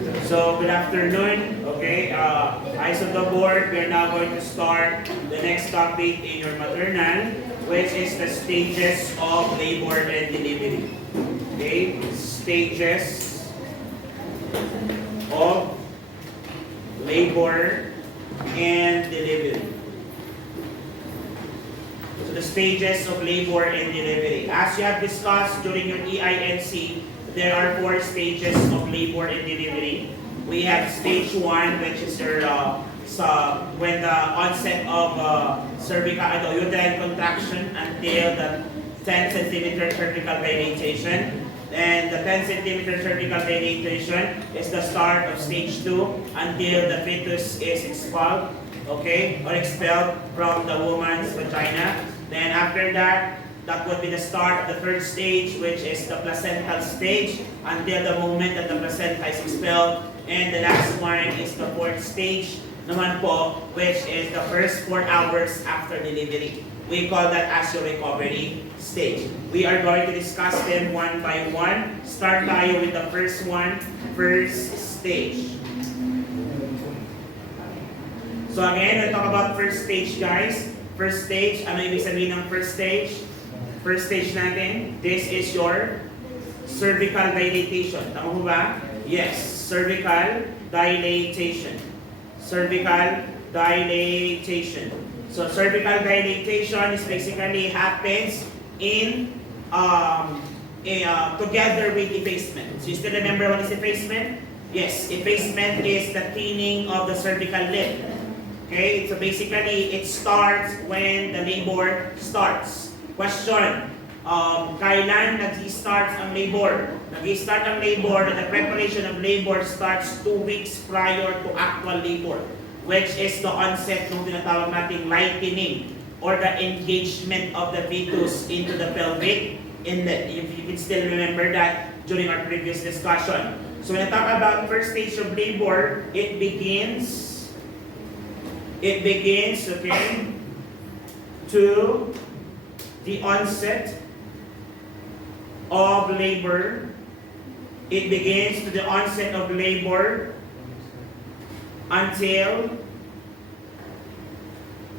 So, good afternoon. Okay, eyes on the board. We are now going to start the next topic in your maternal, which is the stages of labor and delivery. Okay, stages of labor and delivery. So the stages of labor and delivery. As you have discussed during your EINC, there are 4 stages of labor and delivery. We have stage 1, which is your when the onset of cervical uterine contraction until the 10 centimeter cervical dilatation. And the 10 centimeter cervical dilatation is the start of stage 2 until the fetus is expelled, okay, or expelled from the woman's vagina. Then after that, that would be the start of the 3rd stage, which is the placental stage, until the moment that the placenta is expelled. And the last one is the 4th stage naman po, which is the first 4 hours after delivery. We call that as your recovery stage. We are going to discuss them one by one. Start tayo with the first one, first stage. So again, we'll talk about first stage, guys. First stage, ano ibig sabihin ng first stage? First stage natin, this is your cervical dilatation. Tama mo ba? Yes, cervical dilatation. Cervical dilatation. So cervical dilatation is basically happens in together with effacement. So you still remember what is effacement? Yes, effacement is the thinning of the cervical lip. Okay, so basically it starts when the labor starts. Question, kailan nag-start ang labor? Nag-start ang labor, the preparation of labor starts 2 weeks prior to actual labor, which is the onset ng tinatawag nating lightening or the engagement of the fetus into the pelvic inlet. If you can still remember that during our previous discussion. So when I talk about first stage of labor, it begins, okay, to the onset of labor. It begins to the onset of labor until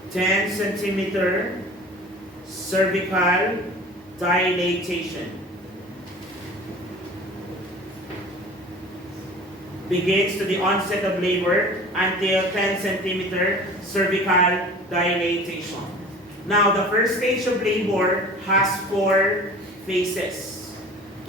10 centimeter cervical dilatation. Begins to the onset of labor until 10 centimeter cervical dilatation. Now, the first stage of labor has 4 phases.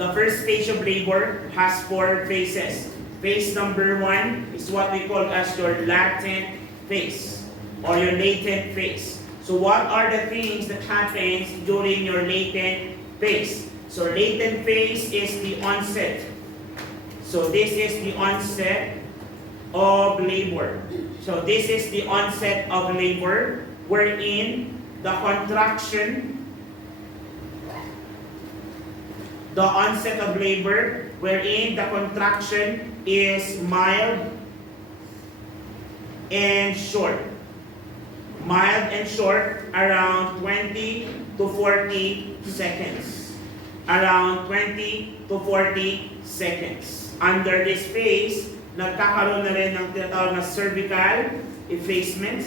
The first stage of labor has 4 phases. Phase number 1 is what we call as your latent phase or your latent phase. So what are the things that happens during your latent phase? So latent phase is the onset. So this is the onset of labor. So this is the onset of labor wherein the contraction, the onset of labor wherein the contraction is mild and short. Mild and short, around 20 to 40 seconds. Around 20 to 40 seconds. Under this phase, nagkakaroon na rin ng tinatawag na cervical effacement.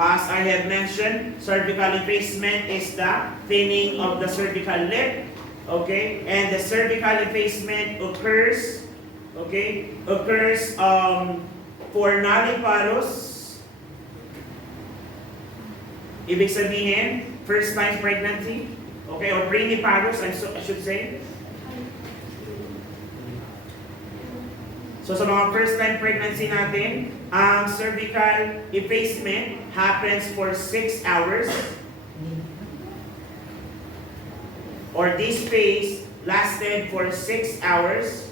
As I have mentioned, cervical effacement is the thinning of the cervical lip. Okay, and the cervical effacement occurs, okay, for nulliparous. Ibig sabihin, first time pregnancy, okay, or primiparous, I should say. So sa mga first time pregnancy natin, ang cervical effacement happens for 6 hours. Or this phase lasted for 6 hours,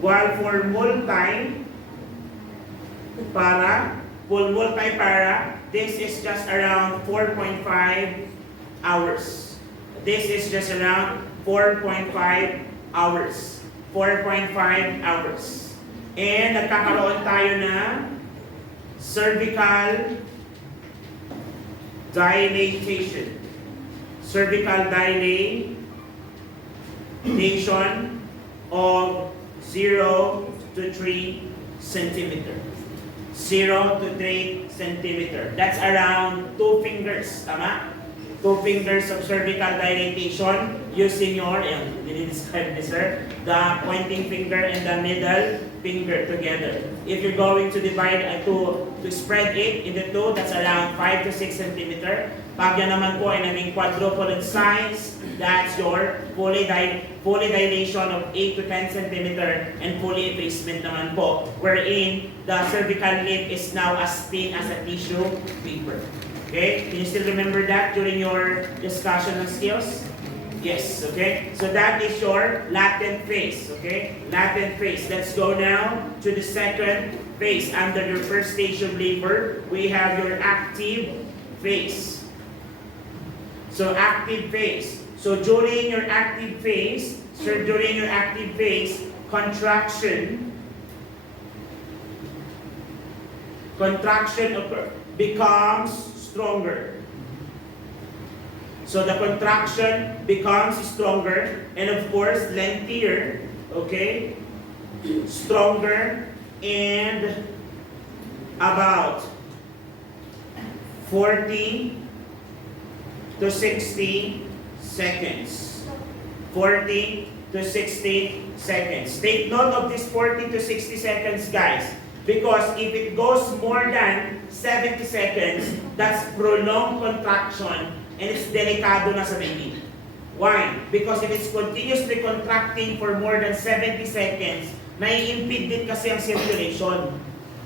while for multi-para, this is just around 4.5 hours. This is just around 4.5 hours. 4.5 hours. And nagkakaroon tayo na cervical dilatation. Cervical dilation of 0 to 3 centimeter. 0 to 3 centimeter. That's around 2 fingers. Tama? 2 fingers of cervical dilatation using your, describe this, sir, the pointing finger and the middle finger together. If you're going to divide to spread it into 2, that's around 5 to 6 centimeter. Pag yan naman po ay naging quadruple in size, that's your fully dilation of 8 to 10 centimeter and fully effacement naman po, wherein the cervical lip is now as thin as a tissue paper. Okay? Can you still remember that during your discussion on skills? Yes, okay? So that is your latent phase, okay? Latent phase. Let's go now to the second phase. Under your first stage of labor, we have your active phase. So active phase. So during your active phase, contraction becomes stronger. So the contraction becomes stronger and of course lengthier, okay? Stronger and about 40 to 60 seconds. 40 to 60 seconds. Take note of this 40 to 60 seconds, guys. Because if it goes more than 70 seconds, that's prolonged contraction and it's delikado na sa baby. Why? Because if it's continuously contracting for more than 70 seconds, nai-impede din kasi ang circulation.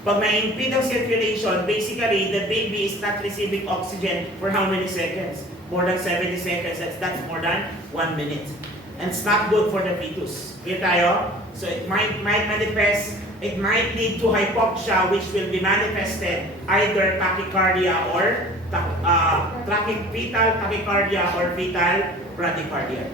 Pag nai-impede ang circulation, basically, the baby is not receiving oxygen for how many seconds? More than 70 seconds. That's more than 1 minute. And it's not good for the fetus. Clear tayo? So it might manifest, it might lead to hypoxia, which will be manifested either tachycardia or fetal tachycardia or fetal bradycardia.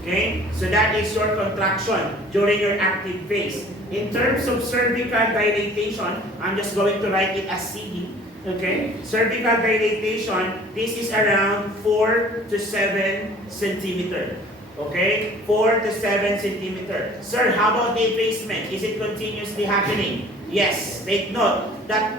Okay? So that is your contraction during your active phase. In terms of cervical dilatation, I'm just going to write it as CD. Okay? Cervical dilatation, this is around 4 to 7 centimeter. Okay? 4 to 7 centimeter. Sir, how about the effacement? Is it continuously happening? Yes. Take note that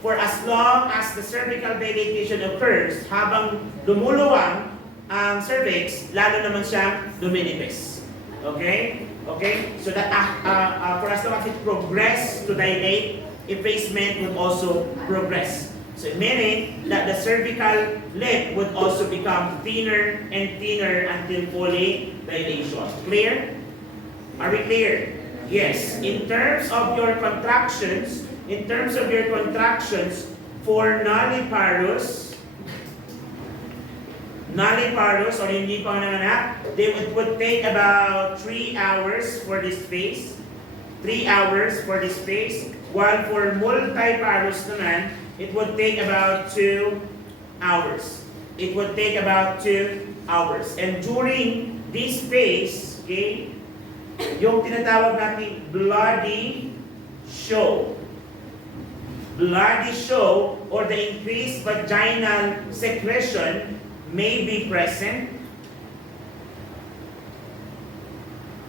for as long as the cervical dilatation occurs, habang lumuluwang ang cervix, lalo naman siyang luminipis. Okay? Okay? So that for as long as it progresses to dilate, effacement would also progress. So meaning that the cervical lip would also become thinner and thinner until fully dilation. Clear? Are we clear? Yes. In terms of your contractions, for nulliparous or hindi pa nanganak, it would take about 3 hours for this phase. 3 hours for this phase. While for multiparous naman, it would take about 2 hours. It would take about 2 hours. And during this phase, okay, yung tinatawag natin bloody show or the increased vaginal secretion may be present.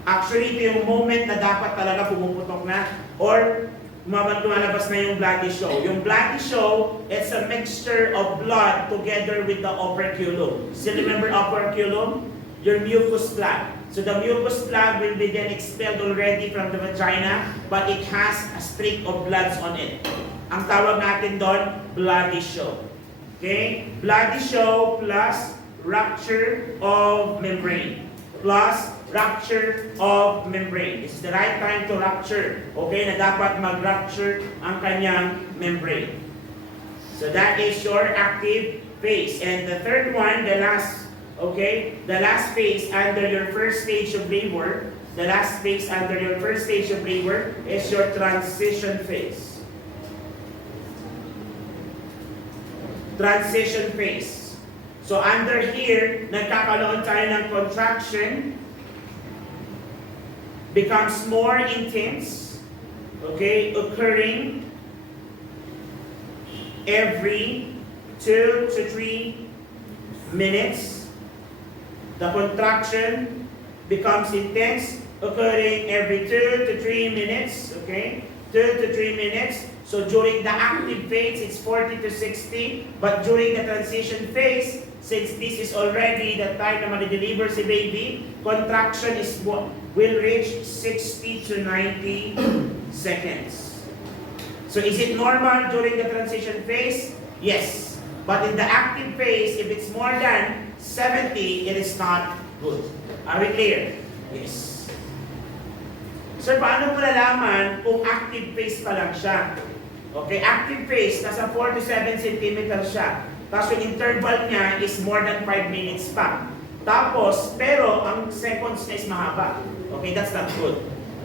Actually, ito yung moment na dapat talaga pumuputok na or lumalabas na yung bloody show. Yung bloody show, it's a mixture of blood together with the operculum. Still remember operculum? Your mucus plug. So the mucus plug will be then expelled already from the vagina, but it has a streak of bloods on it. Ang tawag natin doon, bloody show. Okay? Bloody show plus rupture of membrane. Rupture of membrane. This is the right time to rupture. Okay, na dapat mag-rupture ang kanyang membrane. So that is your active phase. And the third one, the last phase under your first stage of labor, is your transition phase. Transition phase. So under here, nagkakaroon tayo ng contraction, becomes more intense, okay, occurring every 2 to 3 minutes. The contraction becomes intense, occurring every 2 to 3 minutes, okay? 2 to 3 minutes. So during the active phase, it's 40 to 60. But during the transition phase, since this is already the time na ma-deliver si baby, contraction will reach 60 to 90 seconds. So is it normal during the transition phase? Yes. But in the active phase, if it's more than 70, it is not good. Are we clear? Yes. Sir, paano mo nalaman kung active phase pa lang siya? Okay, active phase, nasa 4 to 7 cm siya. Tapos yung interval niya is more than 5 minutes pa. Tapos, pero ang seconds niya is mahaba. Okay, that's not good.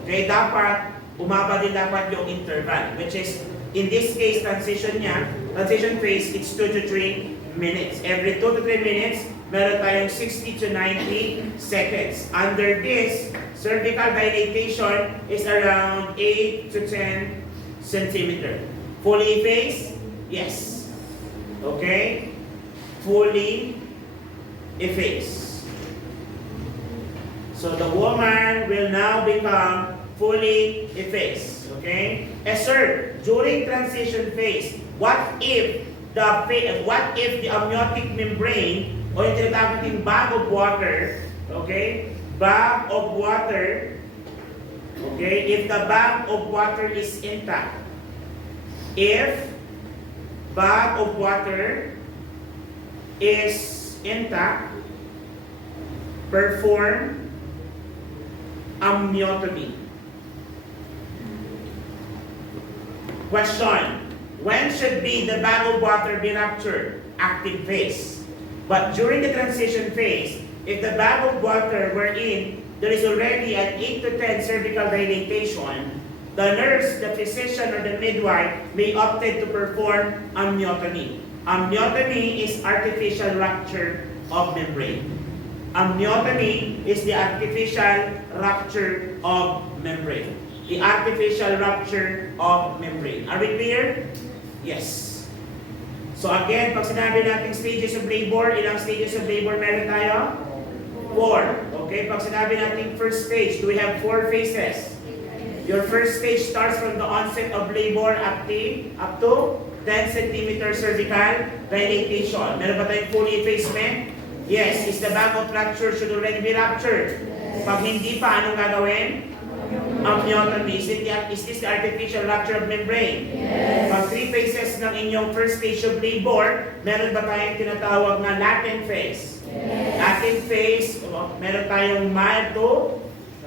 Okay, dapat, umaba din dapat yung interval. Which is, in this case, transition phase, it's 2 to 3 minutes. Every 2 to 3 minutes, meron tayong 60 to 90 seconds. Under this, cervical dilatation is around 8 to 10 centimeter. Fully effaced? Yes. Okay? Fully effaced. So the woman will now become fully effaced. Okay? Sir, during transition phase, what if the amniotic membrane o yung tinatawag nating bag of water, okay? Bag of water, okay? If the bag of water is intact, if bag of water is intact, perform amniotomy. Question: when should be the bag of water be ruptured? Active phase. But during the transition phase, if the bag of water wherein there is already an 8 to 10 cervical dilatation, the nurse, the physician, or the midwife may opt to perform amniotomy. Amniotomy is artificial rupture of membrane. Amniotomy is the artificial rupture of membrane. The artificial rupture of membrane. Are we clear? Yes. So again, pag sinabi natin stages of labor, ilang stages of labor meron tayo? 4. Okay, pag sinabi natin first stage, do we have 4 phases? Your first stage starts from the onset of labor up to 10 cm cervical dilatation. Meron ba tayong fully effacement? Yes. Is the bag of fracture should already be ruptured? Pag hindi pa, anong gagawin? Amniotomy. Is this the artificial rupture of membrane? Yes. Pag 3 phases ng inyong first stage of labor, meron ba tayong tinatawag na latent phase? Yes. Latent phase, meron tayong mild to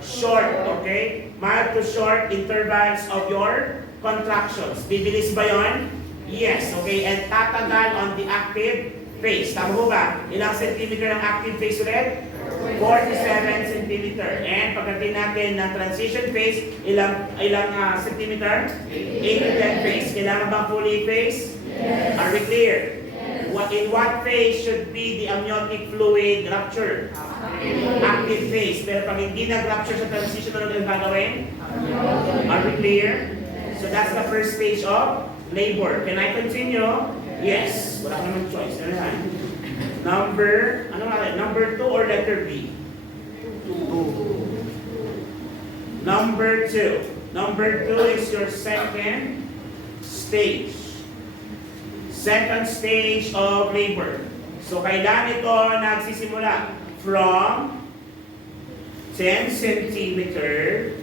short, okay? Mild to short intervals of your contractions. Bibilis ba yon? Yes, okay? And tatagal on the active phase. Tama po ba? Ilang centimeter ang active phase ulit? 47 centimeter. And pagdating natin ng transition phase, ilang centimeter? 8 to 10 phase. Kailangan bang fully phase? Yes. Are we clear? Yes. In what phase should be the amniotic fluid rupture? Active phase. Pero pag hindi nag-rupture sa transition, ano yung gagawin? Are we clear? So that's the first stage of labor. Can I continue? Yes. Wala ka naman choice. Number 2 or letter B? 2. Number 2. Number 2 is your second stage. Second stage of labor. So kailan ito nagsisimula? From 10 centimeter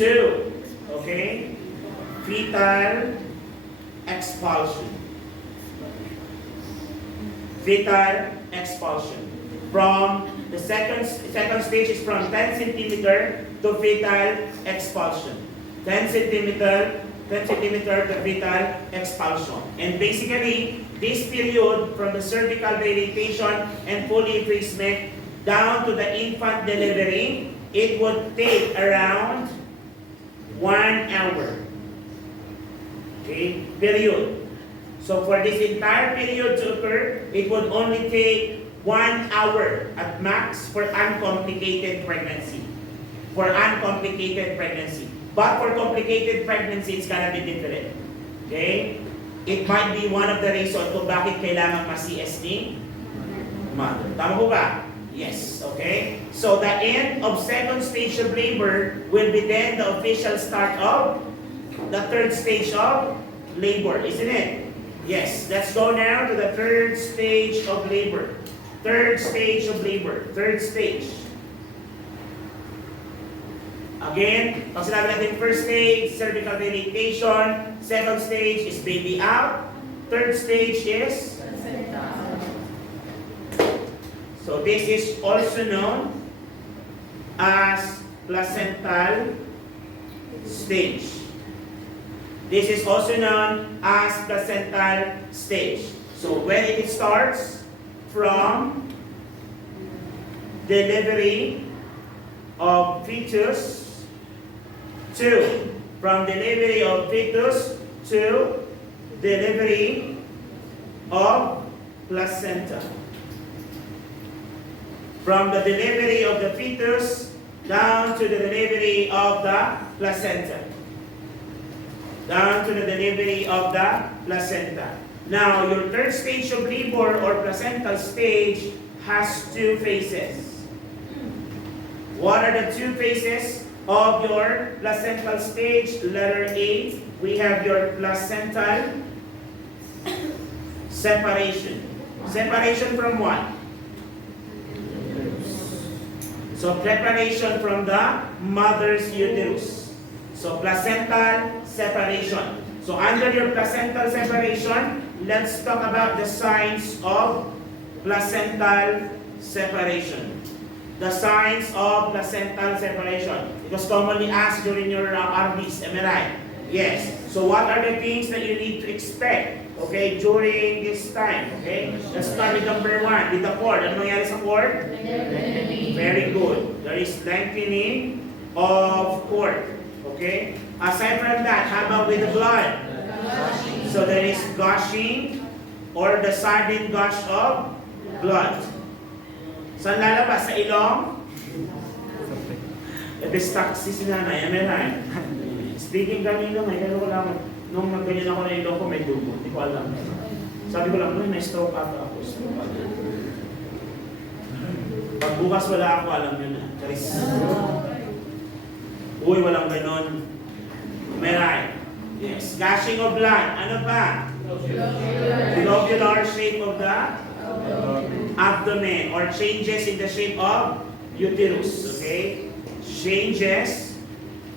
to, okay, fetal expulsion. Fetal expulsion. From the second stage is from 10 centimeter to fetal expulsion. 10 centimeter to fetal expulsion. And basically, this period from the cervical dilatation and fully effacement down to the infant delivery, it would take around 1 hour. Okay, period. So for this entire period to occur, it would only take 1 hour at max for uncomplicated pregnancy. For uncomplicated pregnancy. But for complicated pregnancy, it's gonna be different. Okay? It might be one of the reasons kung bakit kailangan ma-CS ni mother. Tama po ba? Yes, okay? So the end of second stage of labor will be then the official start of the third stage of labor, isn't it? Yes, let's go now to the third stage of labor. Third stage of labor. Third stage. Again, pag sinabi natin first stage, cervical dilatation. Second stage is baby out. Third stage is? So this is also known as placental stage. This is also known as placental stage. So when it starts from delivery of fetus to delivery of placenta. From the delivery of the fetus down to the delivery of the placenta. Down to the delivery of the placenta. Now, your third stage of labor or placental stage has two phases. What are the two phases of your placental stage? Letter A, we have your placental separation. Separation from what? So preparation from the mother's uterus. So placental separation. So under your placental separation, let's talk about the signs of placental separation. The signs of placental separation. It was commonly asked during your RBs, am I right? Yes. So what are the things that you need to expect, okay, during this time, okay? Let's start with number 1, with the cord. Ano nangyari sa cord? Very good. There is lengthening of cord, okay? Aside from that, how about with the blood? So there is gushing or the sudden gush of blood. Saan lalabas? Sa ilong? Epistaxis si nanay, am I right? Speaking kanina, may gano'n ko lang, nung nagganyan ako na ilong ko, may dugo. Hindi ko alam. Sabi ko lang, may stroke ata ako. Pag bukas wala ako, alam nyo na. Charis. Uy, walang ganon. Am I right? Yes. Gushing of blood. Ano pa? Globular shape of the abdomen or changes in the shape of uterus. Okay? Changes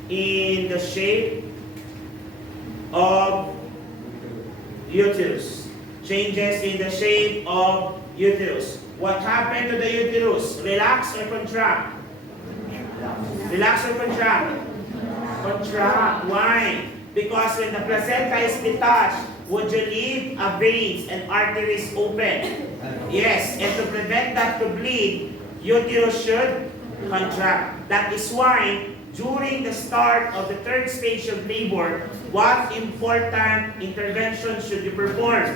in the shape of uterus. Changes in the shape of uterus. What happened to the uterus? Relax or contract? Relax or contract? Contract. Why? Because when the placenta is detached, would you leave a veins and arteries open? Yes, and to prevent that to bleed, uterus should contract. That is why during the start of the third stage of labor, what important intervention should you perform?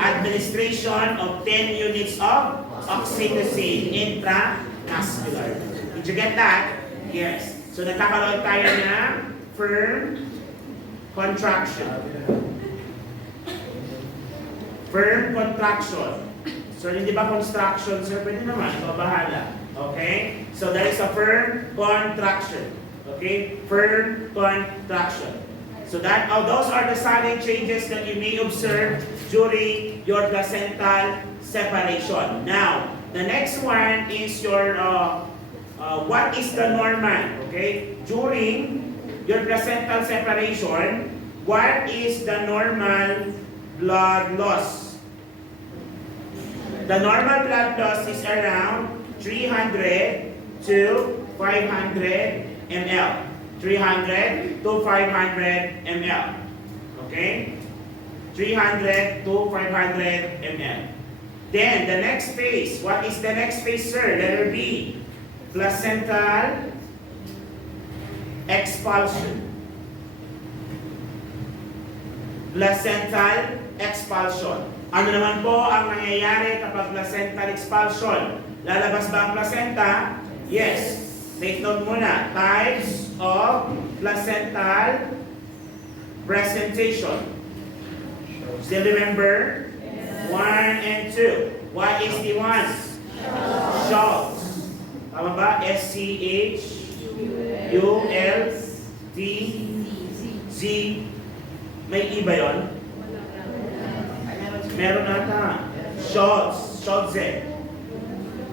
Administration of 10 units of oxytocin intramuscular. Did you get that? Yes. So nagkakaroon tayo ng firm contraction. Firm contraction. So hindi ba construction, sir? Pwede naman. Ito bahala. Okay? So there is a firm contraction. Okay? Firm contraction. So that those are the silent changes that you may observe during your placental separation. Now, the next one is your what is the normal? Okay? During your placental separation, what is the normal blood loss? The normal blood loss is around 300 to 500 ml. 300 to 500 ml. Okay? 300 to 500 ml. Then, the next phase. What is the next phase, sir? Letter B. Placental expulsion. Placental expulsion. Ano naman po ang nangyayari kapag placental expulsion? Lalabas ba ang placenta? Yes. Take note muna. Types of placental presentation. Still remember? Yes. 1 and 2. What is the 1? Schultz. Tama ba? S-C-H-U-L-T-Z. May iba yun? Meron ata. Schultz. Schultze.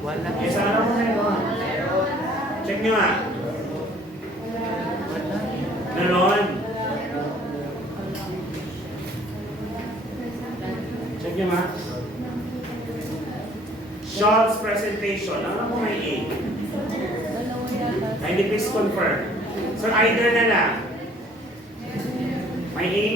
Wala. Yes, ano mo meron? Check nyo nga. Meron. Check nyo nga. Schultz presentation. Ano mo may A? Kindly please confirm. So either na lang. May A?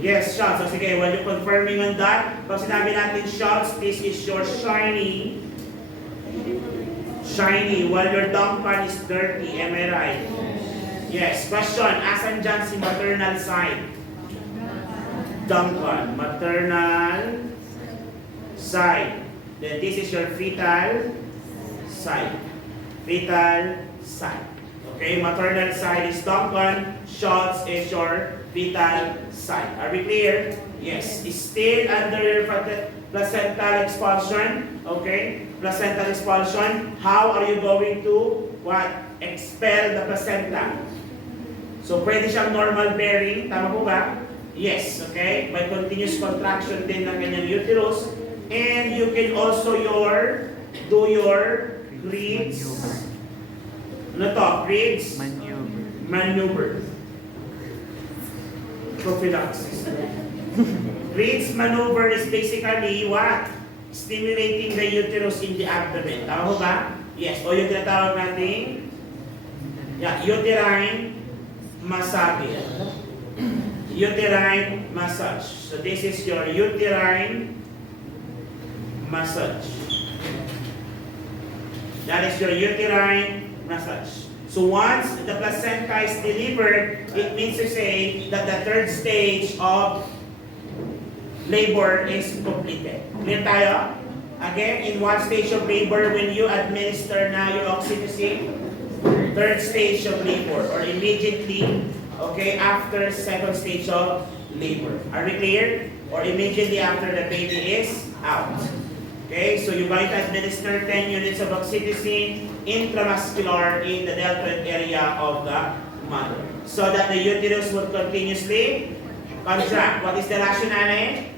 Yes, Schultz. So sige, while you're confirming on that, pag sinabi natin Schultz, this is your shiny. Shiny, while your Duncan is dirty. Am I right? Yes. Question, asan dyan si maternal side? Duncan, maternal side. Then this is your fetal side. Fetal side. Okay, maternal side is Duncan, Schultz is your fetal side. Are we clear? Yes. Still under your placental expulsion. Okay? Placental expulsion. How are you going to what? Expel the placenta. So, pwede siyang normal bearing. Tama po ba? Yes. Okay? By continuous contraction din ng kanyang uterus. And you can also do your Reed's. Ano to? Reed's maneuver. Prophylaxis. Reed's maneuver is basically what? Stimulating the uterus in the abdomen. Tama ho ba? Yes. O yung tinatawag natin uterine massage. Uterine massage. So this is your uterine massage. That is your uterine massage. So once the placenta is delivered, it means to say that the third stage of labor is completed. Clear tayo? Again, in one stage of labor, when you administer na your oxytocin, third stage of labor, or immediately, okay, after second stage of labor. Are we clear? Or immediately after the baby is out. Okay, so you're going to administer 10 units of oxytocin intramuscular in the deltoid area of the mother, so that the uterus will continuously contract. What is the rationale?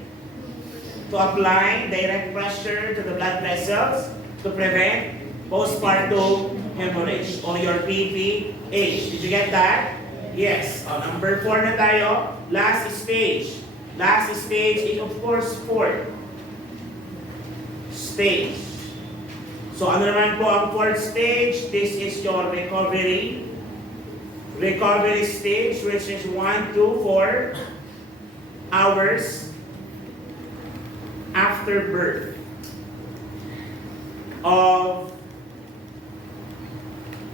To apply direct pressure to the blood vessels to prevent postpartum hemorrhage or your PPH. Did you get that? Yes. Number 4 na tayo. Last stage. Last stage is of course fourth stage. So ano naman po ang fourth stage? This is your recovery. Recovery stage, which is 1 to 4 hours after birth of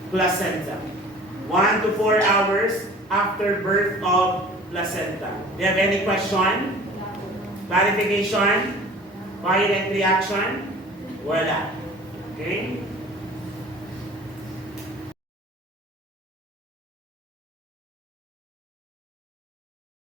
placenta. 1 to 4 hours after birth of placenta. Do you have any question? Clarification? Violent reaction? Wala. Okay?